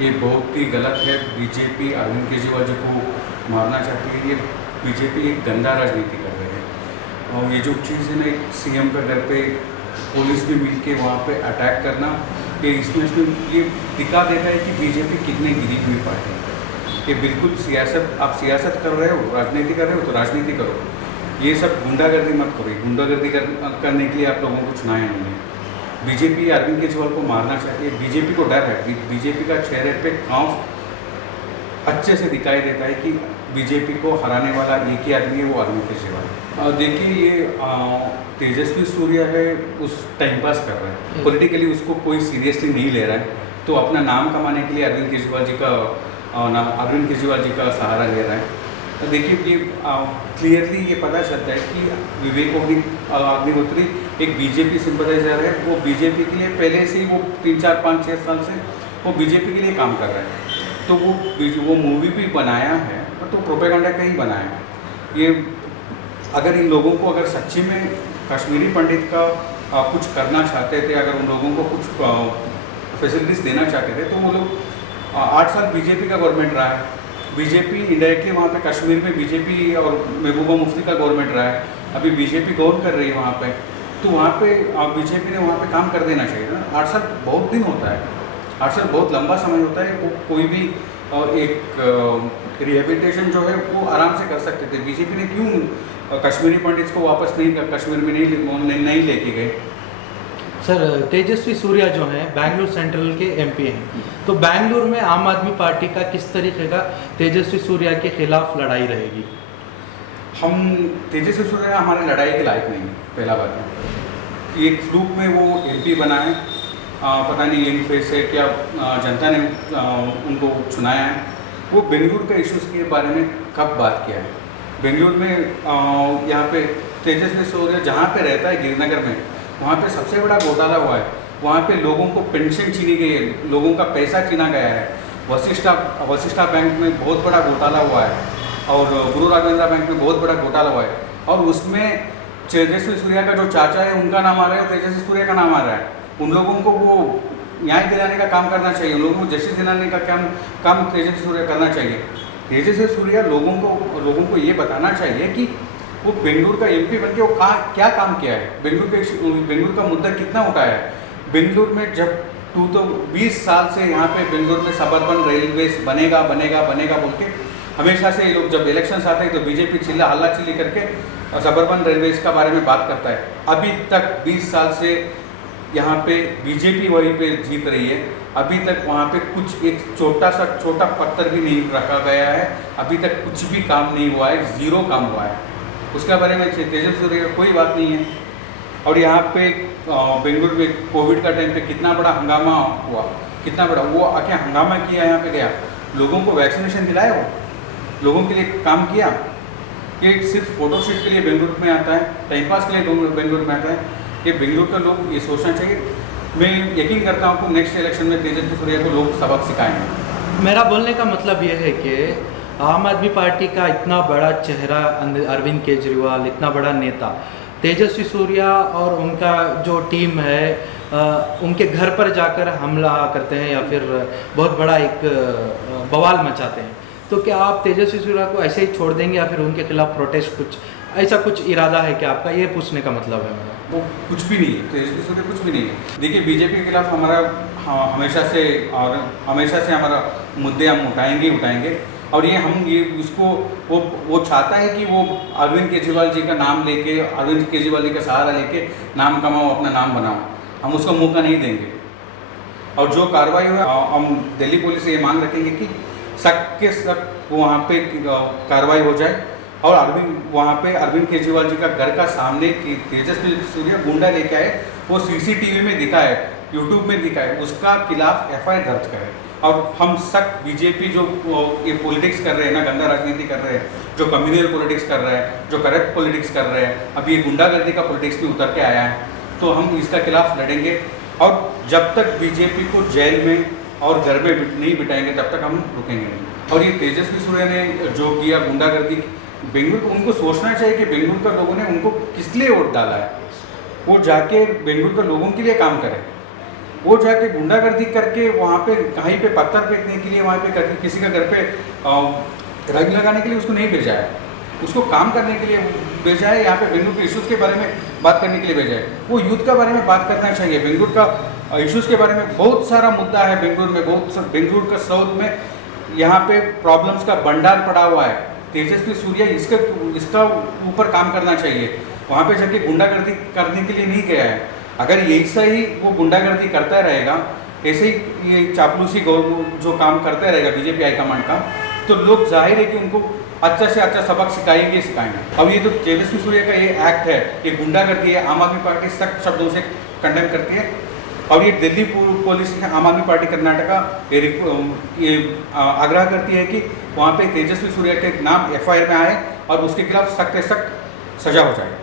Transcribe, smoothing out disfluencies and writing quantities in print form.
ये बहुत ही गलत है। बीजेपी अरविंद केजरीवाल जी को मारना चाहती है। ये बीजेपी एक गंदा राजनीति कर रही है। और ये जो चीज़ है ना, एक सीएम के घर पे पुलिस भी मिल के वहाँ पर अटैक करना, ये इसमें ये दिखा देता है कि बीजेपी कितने गिरी हुई पार्टी है। कि बिल्कुल सियासत, आप सियासत कर रहे हो, राजनीति कर रहे हो तो राजनीति करो, ये सब गुंडागर्दी मत करो। गुंडागर्दी करने के लिए आप लोगों को चुनाया नहीं है। बीजेपी अरविंद केजरीवाल को मारना चाहती है। बीजेपी को डर है। बीजेपी का चेहरे पे खौफ अच्छे से दिखाई देता है कि बीजेपी को हराने वाला एक ही आदमी है, वो अरविंद केजरीवाल। देखिए, ये तेजस्वी सूर्या है, उस टाइम पास कर रहा है पॉलिटिकली, उसको कोई सीरियसली नहीं ले रहा है। तो अपना नाम कमाने के लिए अरविंद केजरीवाल जी का सहारा ले रहा है। तो देखिए, ये क्लियरली ये पता चलता है कि विवेक अग्निहोत्री एक बीजेपी सिंपथाइजर है। वो बीजेपी के लिए पहले से ही वो 3, 4, 5, 6 साल से वो बीजेपी के लिए काम कर रहा है। तो वो मूवी भी बनाया है तो प्रोपेगेंडा का ही बनाया है। ये अगर इन लोगों को अगर सच्ची में कश्मीरी पंडित का कुछ करना चाहते थे, अगर उन लोगों को कुछ फैसिलिटीज़ देना चाहते थे, तो वो लोग 8 साल बीजेपी का गवर्नमेंट रहा है। बीजेपी इनडायरेक्टली वहाँ पे कश्मीर में बीजेपी और महबूबा मुफ्ती का गवर्नमेंट रहा है। अभी बीजेपी गवर्न कर रही है वहाँ पे, तो वहाँ पे बीजेपी ने वहाँ पे काम कर देना चाहिए ना। 8 साल बहुत दिन होता है, 8 साल बहुत लंबा समय होता है। वो कोई भी एक रिहेबिलिटेशन जो है वो आराम से कर सकते थे। बीजेपी ने क्यों कश्मीरी पंडित्स को वापस कश्मीर में नहीं लेके गए? सर, तेजस्वी सूर्या जो हैं बेंगलुरु सेंट्रल के एमपी हैं, तो बेंगलुरु में आम आदमी पार्टी का किस तरीके का तेजस्वी सूर्या के खिलाफ लड़ाई रहेगी? तेजस्वी सूर्या हमारे लड़ाई के लायक नहीं है, पहला बात है। एक फ्लूक में वो एमपी बना है, पता नहीं यंग फेस है क्या, जनता ने उनको चुनाया है। वो बेंगलुरु के इश्यूज़ के बारे में कब बात किया है? बेंगलुरु में यहाँ पे तेजस्वी सूर्या जहाँ पे रहता है, गिरनगर में, वहाँ पे सबसे बड़ा घोटाला हुआ है। वहाँ पे लोगों को पेंशन छीनी गई है, लोगों का पैसा छीना गया है। वशिष्ठा बैंक में बहुत बड़ा घोटाला हुआ है, और गुरु राघवेंद्र बैंक में बहुत बड़ा घोटाला हुआ है। और उसमें तेजस्वी सूर्या का जो चाचा है उनका नाम आ रहा है, तेजस्वी सूर्या का नाम आ रहा है। उन लोगों को वो न्याय दिलाने का काम करना चाहिए, उन लोगों को जस्टिस दिलाने का काम तेजस्वी सूर्या करना चाहिए। तेजस्वी सूर्या लोगों को ये बताना चाहिए कि वो बेंगलुरु का एमपी बन के वो क्या काम किया है, बेंगलुरु का मुद्दा कितना उठाया है। बेंगलुरु में जब 20 साल से यहाँ पे बेंगलुरु में सबअर्बन रेलवेज बनेगा बोल के हमेशा से ये लोग, जब इलेक्शंस आते हैं तो बीजेपी हल्ला चिल्ली करके सबअर्बन रेलवेज का बारे में बात करता है। अभी तक 20 साल से यहाँ पे बीजेपी वहीं पे जीत रही है। अभी तक वहाँ पे कुछ एक छोटा पत्थर भी नहीं रखा गया है। अभी तक कुछ भी काम नहीं हुआ है, ज़ीरो काम हुआ है। उसके बारे में तेजस्वी सूर्या का कोई बात नहीं है। और यहाँ पे बेंगलुरु में कोविड का टाइम पे कितना बड़ा हंगामा हुआ, कितना बड़ा वो आके हंगामा किया, यहाँ पे गया, लोगों को वैक्सीनेशन दिलाया, वो लोगों के लिए काम किया। ये सिर्फ फोटोशूट के लिए बेंगलुरु में आता है, टाइम पास के लिए बेंगलुरु में आता है। ये बेंगलुरु का लोग ये सोचना चाहिए। मैं यकीन करता हूँ कि नेक्स्ट इलेक्शन में तेजस्वी सूर्या को लोग सबक सिखाएंगे। मेरा बोलने का मतलब ये है कि आम आदमी पार्टी का इतना बड़ा चेहरा अरविंद केजरीवाल, इतना बड़ा नेता तेजस्वी सूर्या और उनका जो टीम है, उनके घर पर जाकर हमला करते हैं या फिर बहुत बड़ा एक बवाल मचाते हैं। तो क्या आप तेजस्वी सूर्या को ऐसे ही छोड़ देंगे या फिर उनके खिलाफ प्रोटेस्ट कुछ इरादा है क्या आपका? ये पूछने का मतलब है मेरा। वो कुछ भी नहीं है, तेजस्वी सूर्या कुछ भी नहीं है। देखिए, बीजेपी के खिलाफ हमारा हमेशा से हमारा मुद्दे हम उठाएंगे। और ये उसको वो चाहता है कि वो अरविंद केजरीवाल जी का नाम लेके, अरविंद केजरीवाल जी का सहारा लेके नाम कमाओ, अपना नाम बनाओ। हम उसको मौका नहीं देंगे। और जो कार्रवाई हुआ, हम दिल्ली पुलिस से ये मांग रखेंगे कि सख्त के सख्त वहाँ पे कार्रवाई हो जाए। और वहाँ पे अरविंद केजरीवाल जी का घर का सामने तेजस्वी सूर्या गुंडा लेके आए, वो सीसीटीवी में दिखा है, यूट्यूब में दिखा है, उसका खिलाफ FIR दर्ज करें। और हम सख्त बीजेपी जो ये पॉलिटिक्स कर रहे हैं ना, गंदा राजनीति कर रहे हैं, जो कम्युनल पॉलिटिक्स कर रहे हैं, जो करप्ट पॉलिटिक्स कर रहे हैं, अब ये गुंडागर्दी का पॉलिटिक्स भी उतर के आया है, तो हम इसका खिलाफ लड़ेंगे। और जब तक बीजेपी को जेल में और घर में नहीं बिठाएंगे तब तक हम रुकेंगे नहीं। और ये तेजस्वी सूर्या ने जो किया गुंडागर्दी, बेंगलुरु को उनको सोचना चाहिए कि बेंगलुरु का लोगों ने उनको किस लिए वोट डाला है। वो जाके बेंगलुरु के लोगों के लिए काम करें। वो जाके गुंडागर्दी करके वहाँ पे कहीं पे पत्थर फेंकने के लिए, वहाँ पे किसी का घर पे रंग लगाने के लिए उसको नहीं भेजा है, उसको काम करने के लिए भेजा है। यहाँ पे बेंगलुरु के इश्यूज़ के बारे में बात करने के लिए भेजा है। वो यूथ के बारे में बात करना चाहिए। बेंगलुरु का इश्यूज़ के बारे में बहुत सारा मुद्दा है बेंगलुरु में, बेंगलुरु का साउथ में यहाँ पे प्रॉब्लम्स का भंडार पड़ा हुआ है। तेजस्वी सूर्या इसका ऊपर काम करना चाहिए। वहाँ पे जाके गुंडागर्दी करने के लिए नहीं गया है। अगर ऐसा ही वो गुंडागर्दी करता रहेगा, ऐसे ही ये चापलूसी जो काम करता रहेगा बीजेपी हाईकमांड का, तो लोग जाहिर है कि उनको अच्छा से अच्छा सबक सिखाएंगे। अब ये तो तेजस्वी सूर्या का ये एक्ट है, ये गुंडागर्दी है, आम आदमी पार्टी सख्त शब्दों से कंडेम करती है। और ये दिल्ली पुलिस ने आम आदमी पार्टी कर्नाटका ये आग्रह करती है कि वहाँ पे तेजस्वी सूर्या के नाम FIR में आए और उसके खिलाफ सख्त से सख्त सजा हो जाए।